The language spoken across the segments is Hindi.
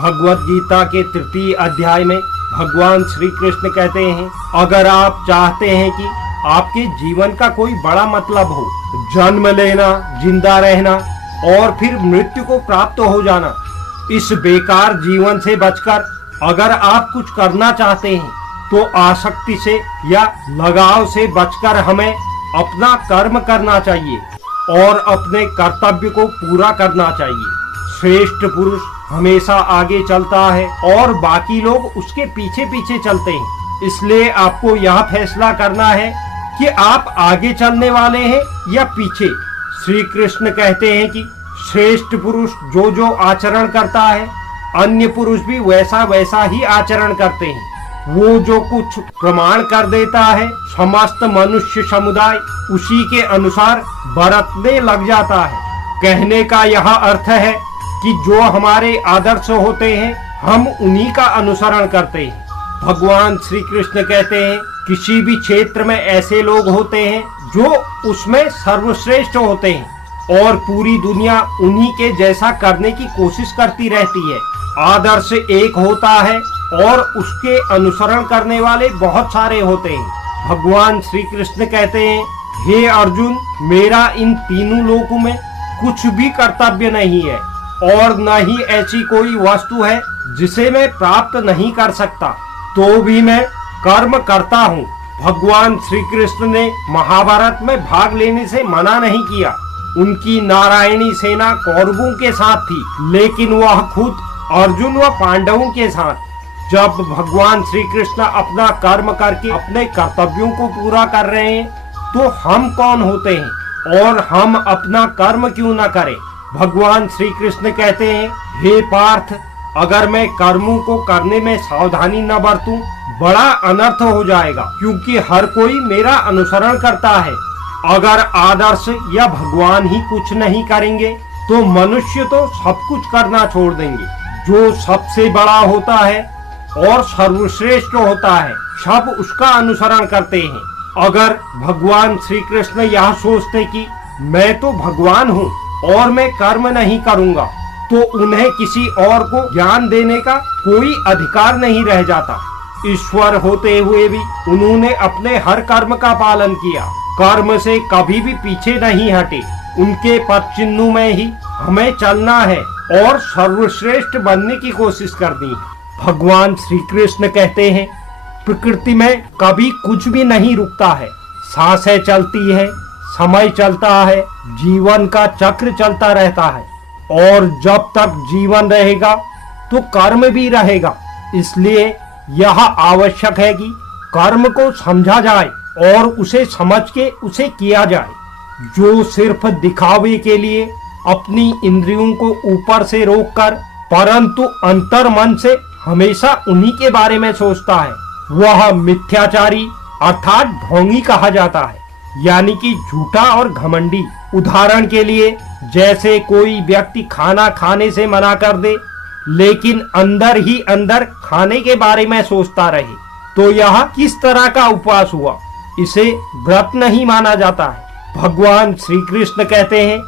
भगवत गीता के तृतीय अध्याय में भगवान श्री कृष्ण कहते हैं, अगर आप चाहते हैं कि आपके जीवन का कोई बड़ा मतलब हो, जन्म लेना, जिंदा रहना और फिर मृत्यु को प्राप्त हो जाना, इस बेकार जीवन से बचकर अगर आप कुछ करना चाहते हैं तो आसक्ति से या लगाव से बचकर हमें अपना कर्म करना चाहिए और अपने कर्तव्य को पूरा करना चाहिए। श्रेष्ठ पुरुष हमेशा आगे चलता है और बाकी लोग उसके पीछे पीछे चलते हैं। इसलिए आपको यह फैसला करना है कि आप आगे चलने वाले हैं या पीछे। श्री कृष्ण कहते हैं कि श्रेष्ठ पुरुष जो जो आचरण करता है, अन्य पुरुष भी वैसा वैसा ही आचरण करते हैं। वो जो कुछ प्रमाण कर देता है, समस्त मनुष्य समुदाय उसी के अनुसार बरतने लग जाता है। कहने का यह अर्थ है कि जो हमारे आदर्श होते हैं, हम उन्हीं का अनुसरण करते हैं। भगवान श्री कृष्ण कहते हैं, किसी भी क्षेत्र में ऐसे लोग होते हैं जो उसमें सर्वश्रेष्ठ होते हैं और पूरी दुनिया उन्हीं के जैसा करने की कोशिश करती रहती है। आदर्श एक होता है और उसके अनुसरण करने वाले बहुत सारे होते हैं। भगवान श्री कृष्ण कहते हैं, हे अर्जुन, मेरा इन तीनों लोकों में कुछ भी कर्तव्य नहीं है और न ही ऐसी कोई वस्तु है जिसे मैं प्राप्त नहीं कर सकता, तो भी मैं कर्म करता हूँ। भगवान श्री कृष्ण ने महाभारत में भाग लेने से मना नहीं किया। उनकी नारायणी सेना कौरवों के साथ थी, लेकिन वह खुद अर्जुन व पांडवों के साथ। जब भगवान श्री कृष्ण अपना कर्म करके अपने कर्तव्यों को पूरा कर रहे हैं, तो हम कौन होते हैं और हम अपना कर्म क्यों न करें। भगवान श्री कृष्ण कहते हैं, हे पार्थ, अगर मैं कर्मों को करने में सावधानी न बरतूं, बड़ा अनर्थ हो जाएगा, क्योंकि हर कोई मेरा अनुसरण करता है। अगर आदर्श या भगवान ही कुछ नहीं करेंगे तो मनुष्य तो सब कुछ करना छोड़ देंगे। जो सबसे बड़ा होता है और सर्वश्रेष्ठ होता है, सब उसका अनुसरण करते हैं। अगर भगवान श्री कृष्ण यह सोचते कि मैं तो भगवान हूँ और मैं कर्म नहीं करूँगा, तो उन्हें किसी और को ज्ञान देने का कोई अधिकार नहीं रह जाता। ईश्वर होते हुए भी उन्होंने अपने हर कर्म का पालन किया, कर्म से कभी भी पीछे नहीं हटे। उनके पद चिन्हों में ही हमें चलना है और सर्वश्रेष्ठ बनने की कोशिश करनी है। भगवान श्री कृष्ण कहते हैं, प्रकृति में कभी कुछ भी नहीं रुकता है। सांसें चलती है, समय चलता है, जीवन का चक्र चलता रहता है और जब तक जीवन रहेगा तो कर्म भी रहेगा। इसलिए यह आवश्यक है कि कर्म को समझा जाए और उसे समझ के उसे किया जाए। जो सिर्फ दिखावे के लिए अपनी इंद्रियों को ऊपर से रोककर परंतु अंतर मन से हमेशा उन्हीं के बारे में सोचता है, वह मिथ्याचारी अर्थात ढोंगी कहा जाता है, यानी कि झूठा और घमंडी। उदाहरण के लिए, जैसे कोई व्यक्ति खाना खाने से मना कर दे लेकिन अंदर ही अंदर खाने के बारे में सोचता रहे, तो यह किस तरह का उपवास हुआ? इसे व्रत नहीं माना जाता है। भगवान श्री कृष्ण कहते हैं,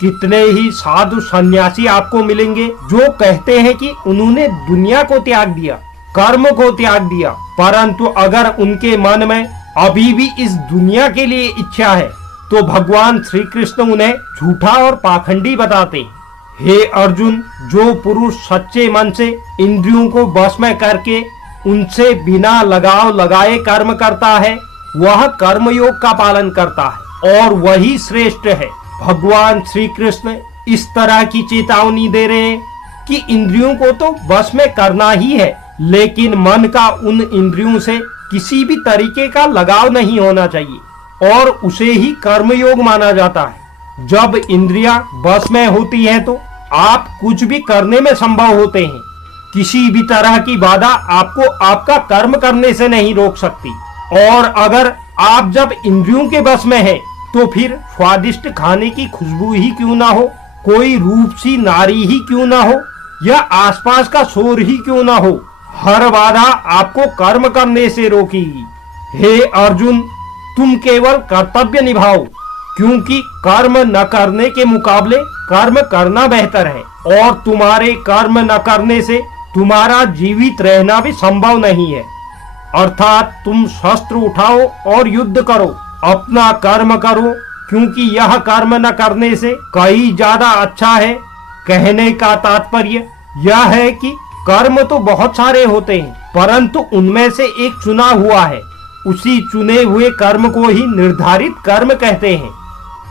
कितने ही साधु सन्यासी आपको मिलेंगे जो कहते हैं कि उन्होंने दुनिया को त्याग दिया, कर्म को त्याग दिया, परंतु अगर उनके मन में अभी भी इस दुनिया के लिए इच्छा है तो भगवान श्री कृष्ण उन्हें झूठा और पाखंडी बताते हैं। हे अर्जुन, जो पुरुष सच्चे मन से इंद्रियों को बस में करके उनसे बिना लगाव लगाए कर्म करता है, वह कर्मयोग का पालन करता है और वही श्रेष्ठ है। भगवान श्री कृष्ण इस तरह की चेतावनी दे रहे हैं कि इंद्रियों को तो बस में करना ही है, लेकिन मन का उन इंद्रियों से किसी भी तरीके का लगाव नहीं होना चाहिए और उसे ही कर्मयोग माना जाता है। जब इंद्रियां बस में होती हैं तो आप कुछ भी करने में संभव होते हैं। किसी भी तरह की बाधा आपको आपका कर्म करने से नहीं रोक सकती। और अगर आप जब इंद्रियों के बस में हैं, तो फिर स्वादिष्ट खाने की खुशबू ही क्यों ना हो, कोई रूप सी नारी ही क्यों ना हो, या आसपास का शोर ही क्यों ना हो, हर बाधा आपको कर्म करने से रोकेगी। हे अर्जुन, तुम केवल कर्तव्य निभाओ, क्योंकि कर्म न करने के मुकाबले कर्म करना बेहतर है, और तुम्हारे कर्म न करने से तुम्हारा जीवित रहना भी संभव नहीं है। अर्थात तुम शस्त्र उठाओ और युद्ध करो, अपना कर्म करो, क्योंकि यह कर्म न करने से कहीं ज्यादा अच्छा है। कहने का तात्पर्य यह है कि कर्म तो बहुत सारे होते हैं, परंतु उनमें से एक चुना हुआ है। उसी चुने हुए कर्म को ही निर्धारित कर्म कहते हैं।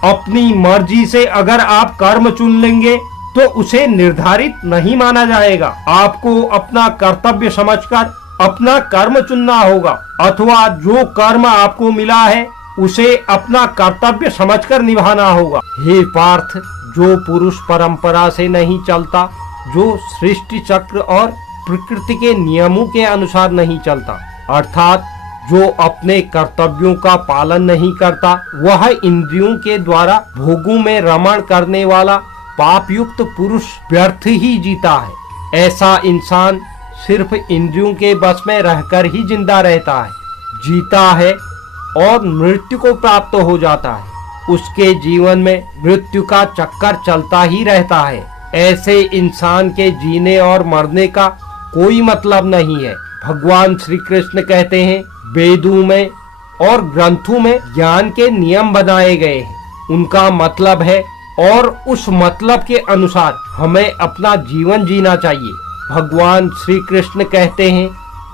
अपनी मर्जी से अगर आप कर्म चुन लेंगे तो उसे निर्धारित नहीं माना जाएगा। आपको अपना कर्तव्य समझकर अपना कर्म चुनना होगा, अथवा जो कर्म आपको मिला है उसे अपना कर्तव्य समझकर निभाना होगा। हे पार्थ, जो पुरुष परंपरा से नहीं चलता, जो सृष्टि चक्र और प्रकृति के नियमों के अनुसार नहीं चलता, अर्थात जो अपने कर्तव्यों का पालन नहीं करता, वह इंद्रियों के द्वारा भोगों में रमण करने वाला पापयुक्त पुरुष व्यर्थ ही जीता है। ऐसा इंसान सिर्फ इंद्रियों के बस में रहकर ही जिंदा रहता है, जीता है और मृत्यु को प्राप्त हो जाता है। उसके जीवन में मृत्यु का चक्कर चलता ही रहता है। ऐसे इंसान के जीने और मरने का कोई मतलब नहीं है। भगवान श्री कृष्ण कहते हैं, वेदों में और ग्रंथों में ज्ञान के नियम बनाए गए हैं, उनका मतलब है, और उस मतलब के अनुसार हमें अपना जीवन जीना चाहिए। भगवान श्री कृष्ण कहते हैं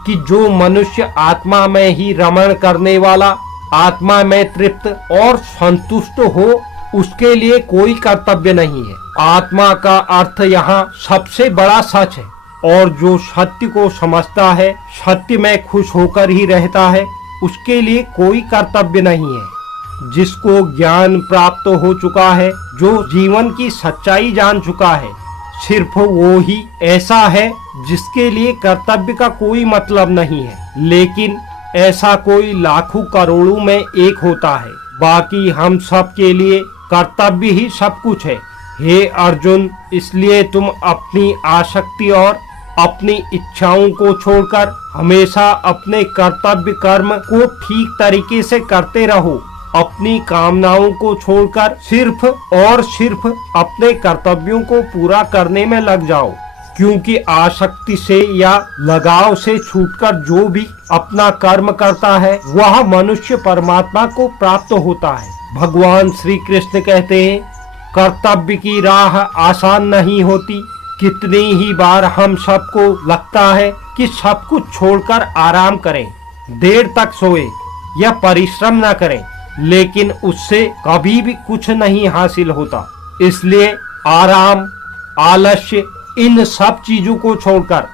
कि जो मनुष्य आत्मा में ही रमण करने वाला, आत्मा में तृप्त और संतुष्ट हो, उसके लिए कोई कर्तव्य नहीं है। आत्मा का अर्थ यहाँ सबसे बड़ा सच है, और जो सत्य को समझता है, सत्य में खुश होकर ही रहता है, उसके लिए कोई कर्तव्य नहीं है। जिसको ज्ञान प्राप्त हो चुका है, जो जीवन की सच्चाई जान चुका है, सिर्फ वो ही ऐसा है जिसके लिए कर्तव्य का कोई मतलब नहीं है। लेकिन ऐसा कोई लाखों करोड़ों में एक होता है। बाकी हम सब के लिए कर्तव्य ही सब कुछ है। हे अर्जुन, इसलिए तुम अपनी आसक्ति और अपनी इच्छाओं को छोड़कर हमेशा अपने कर्तव्य कर्म को ठीक तरीके से करते रहो। अपनी कामनाओं को छोड़कर सिर्फ और सिर्फ अपने कर्तव्यों को पूरा करने में लग जाओ, क्योंकि आसक्ति से या लगाव से छूटकर जो भी अपना कर्म करता है, वह मनुष्य परमात्मा को प्राप्त होता है। भगवान श्री कृष्ण कहते हैं, कर्तव्य की राह आसान नहीं होती। कितनी ही बार हम सबको लगता है कि सब कुछ छोड़कर आराम करें, देर तक सोए या परिश्रम न करें, लेकिन उससे कभी भी कुछ नहीं हासिल होता। इसलिए आराम, आलस्य, इन सब चीजों को छोड़कर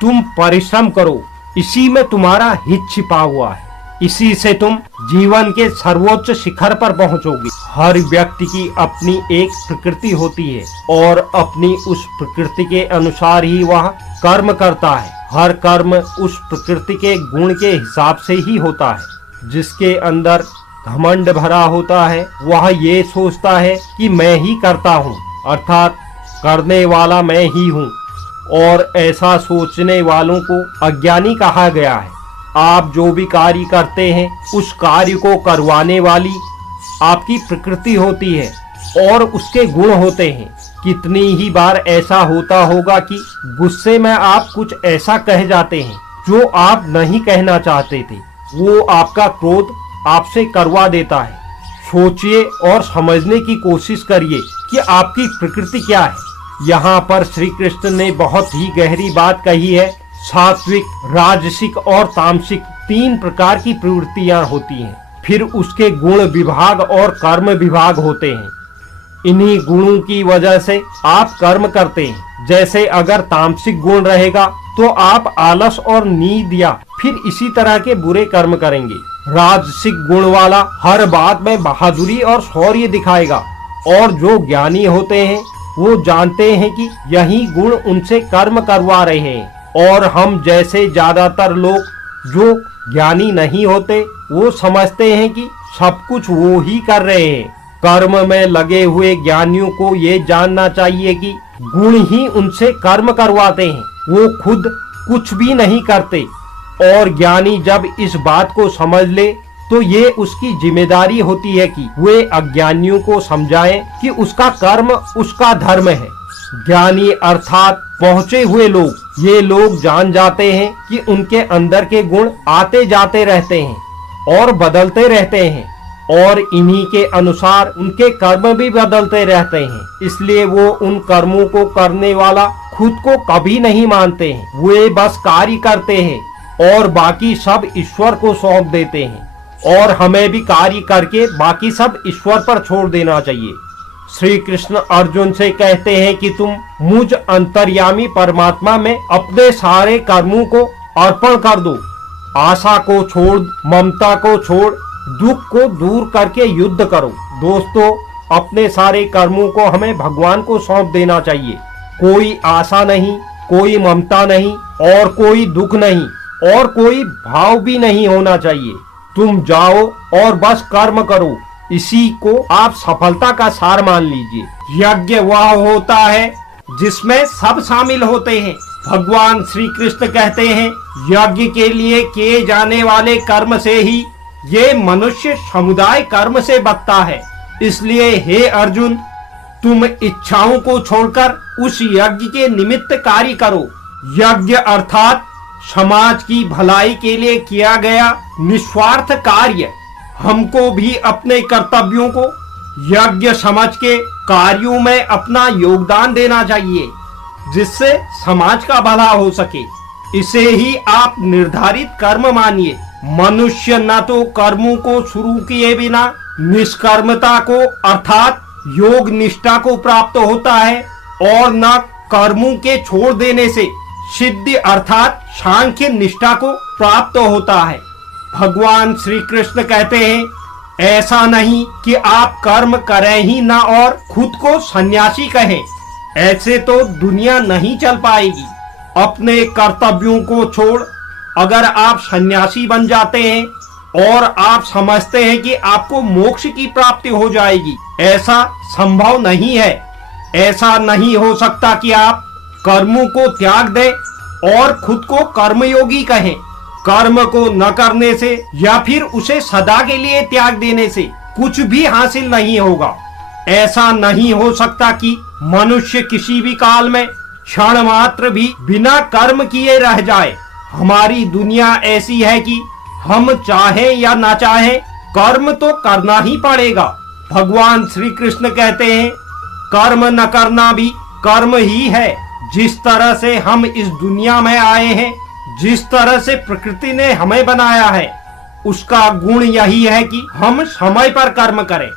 तुम परिश्रम करो। इसी में तुम्हारा हित छिपा हुआ है। इसी से तुम जीवन के सर्वोच्च शिखर पर पहुंचोगे। हर व्यक्ति की अपनी एक प्रकृति होती है, और अपनी उस प्रकृति के अनुसार ही वह कर्म करता है। हर कर्म उस प्रकृति के गुण के हिसाब से ही होता है। जिसके अंदर घमंड भरा होता है, वह ये सोचता है कि मैं ही करता हूँ, अर्थात करने वाला मैं ही हूँ, और ऐसा सोचने वालों को अज्ञानी कहा गया है। आप जो भी कार्य करते हैं, उस कार्य को करवाने वाली आपकी प्रकृति होती है और उसके गुण होते हैं। कितनी ही बार ऐसा होता होगा कि गुस्से में आप कुछ ऐसा कह जाते हैं जो आप नहीं कहना चाहते थे। वो आपका क्रोध आपसे करवा देता है। सोचिए और समझने की कोशिश करिए कि आपकी प्रकृति क्या है। यहाँ पर श्री कृष्ण ने बहुत ही गहरी बात कही है। सात्विक, राजसिक और तामसिक 3 प्रकार की प्रवृत्तियां होती हैं। फिर उसके गुण विभाग और कर्म विभाग होते हैं। इन्हीं गुणों की वजह से आप कर्म करते हैं। जैसे अगर तामसिक गुण रहेगा तो आप आलस और नींद या फिर इसी तरह के बुरे कर्म करेंगे। राजसिक गुण वाला हर बात में बहादुरी और शौर्य दिखाएगा, और जो ज्ञानी होते हैं वो जानते हैं कि यही गुण उनसे कर्म करवा रहे हैं। और हम जैसे ज्यादातर लोग जो ज्ञानी नहीं होते, वो समझते हैं कि सब कुछ वो ही कर रहे हैं। कर्म में लगे हुए ज्ञानियों को ये जानना चाहिए कि गुण ही उनसे कर्म करवाते हैं, वो खुद कुछ भी नहीं करते। और ज्ञानी जब इस बात को समझ ले तो ये उसकी जिम्मेदारी होती है कि वे अज्ञानियों को समझाएं कि उसका कर्म उसका धर्म है। ज्ञानी अर्थात पहुँचे हुए लोग, ये लोग जान जाते हैं कि उनके अंदर के गुण आते जाते रहते हैं और बदलते रहते हैं, और इन्हीं के अनुसार उनके कर्म भी बदलते रहते हैं। इसलिए वो उन कर्मों को करने वाला खुद को कभी नहीं मानते हैं। वे बस कार्य करते हैं और बाकी सब ईश्वर को सौंप देते हैं, और हमें भी कार्य करके बाकी सब ईश्वर पर छोड़ देना चाहिए। श्री कृष्ण अर्जुन से कहते हैं कि तुम मुझ अंतर्यामी परमात्मा में अपने सारे कर्मों को अर्पण कर दो। आशा को छोड़, ममता को छोड़, दुख को दूर करके युद्ध करो। दोस्तों, अपने सारे कर्मों को हमें भगवान को सौंप देना चाहिए। कोई आशा नहीं, कोई ममता नहीं, और कोई दुख नहीं, और कोई भाव भी नहीं होना चाहिए। तुम जाओ और बस कर्म करो। इसी को आप सफलता का सार मान लीजिए। यज्ञ वह होता है जिसमें सब शामिल होते हैं। भगवान श्री कृष्ण कहते हैं, यज्ञ के लिए किए जाने वाले कर्म से ही ये मनुष्य समुदाय कर्म से बचता है। इसलिए हे अर्जुन, तुम इच्छाओं को छोड़कर उस यज्ञ के निमित्त कार्य करो। यज्ञ अर्थात समाज की भलाई के लिए किया गया निस्वार्थ कार्य। हमको भी अपने कर्तव्यों को यज्ञ समझ के कार्यों में अपना योगदान देना चाहिए, जिससे समाज का भला हो सके। इसे ही आप निर्धारित कर्म मानिए। मनुष्य न तो कर्मों को शुरू किए बिना निष्कर्मता को अर्थात योग निष्ठा को प्राप्त होता है, और न कर्मों के छोड़ देने से सिद्धि अर्थात सांख्य निष्ठा को प्राप्त होता है। भगवान श्री कृष्ण कहते हैं, ऐसा नहीं कि आप कर्म करें ही ना और खुद को सन्यासी कहें। ऐसे तो दुनिया नहीं चल पाएगी। अपने कर्तव्यों को छोड़ अगर आप सन्यासी बन जाते हैं और आप समझते हैं कि आपको मोक्ष की प्राप्ति हो जाएगी, ऐसा संभव नहीं है। ऐसा नहीं हो सकता कि आप कर्मों को त्याग दें और खुद को कर्मयोगी कहें। कर्म को न करने से या फिर उसे सदा के लिए त्याग देने से कुछ भी हासिल नहीं होगा। ऐसा नहीं हो सकता कि मनुष्य किसी भी काल में क्षण मात्र भी बिना कर्म किए रह जाए। हमारी दुनिया ऐसी है कि हम चाहें या ना चाहें कर्म तो करना ही पड़ेगा। भगवान श्री कृष्ण कहते हैं, कर्म न करना भी कर्म ही है। जिस तरह से हम इस दुनिया में आए हैं, जिस तरह से प्रकृति ने हमें बनाया है, उसका गुण यही है कि हम समय पर कर्म करें।